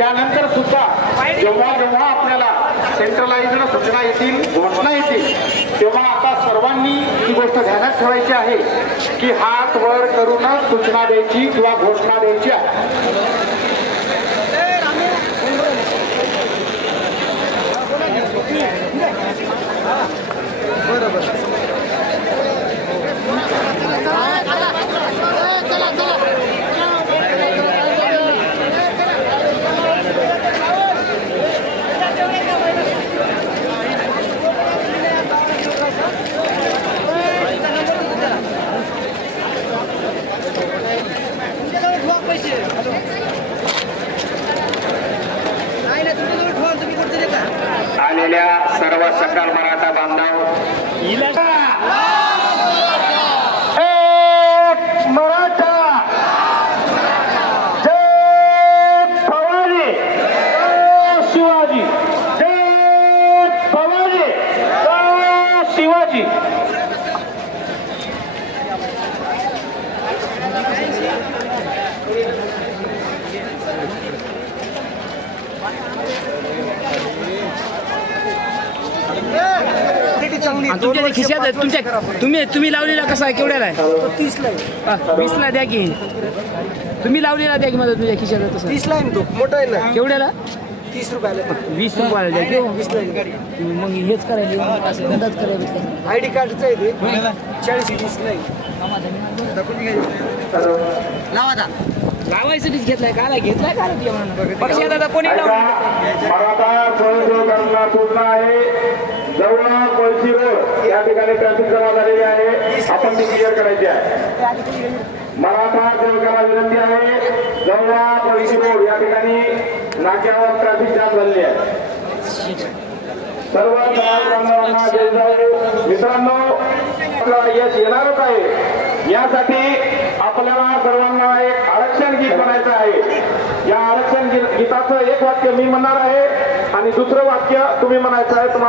यानंतर सुद्धा जेव्हा जेव्हा आपल्याला सेंट्रलाइज सूचना येतील घोषणा येतील तेव्हा आता सर्वांनी ही गोष्ट ध्यानात ठेवायची आहे की हात वर करूनच सूचना द्यायची किंवा घोषणा द्यायची आहे. असलेल्या सर्व सकल मराठा बांधव. Thank you. आणि तुमच्या खिशात आहे तुमच्या तुम्ही तुम्ही लावलेला कसा आहे केवढ्याला आहे? तीसला आहे. हा, वीसला द्या की. तुम्ही लावलेला द्या की मला तुमच्या खिशात आहे तसं. तीसला आहे ना तो? मोठा आहे ना? केवढ्याला? तीस रुपयाला. वीस रुपयाला द्या किंवा वीसला आहे. मग हेच करायला असं धंदाच करायला आय डी कार्डचं आहे ते. चाळीस वीसला आहे. लावायसाठीच घेतलाय काला घेतलाय का पक्षी आता कोणी स्वयंसेवकांना सूचना आहे जवळ कोळशी रोड या ठिकाणी ट्रॅफिक जमा झालेली आहे. आपण ती क्लिअर करायची आहे. मराठा सेवकाला विनंती आहे जवळ कोळशी रोड या ठिकाणी नाक्यावर ट्रॅफिक जाम झालेली आहे. सर्व समाज बांधवांना जय मित्रांनो यश येणारच आहे. यासाठी आपल्याला सर्वांना एक आरक्षण गीत म्हणायचं आहे. या आरक्षण गीत- गीताचं एक वाक्य मी म्हणणार आहे आणि दुसरं वाक्य तुम्ही म्हणायचं आहे तुम्हाला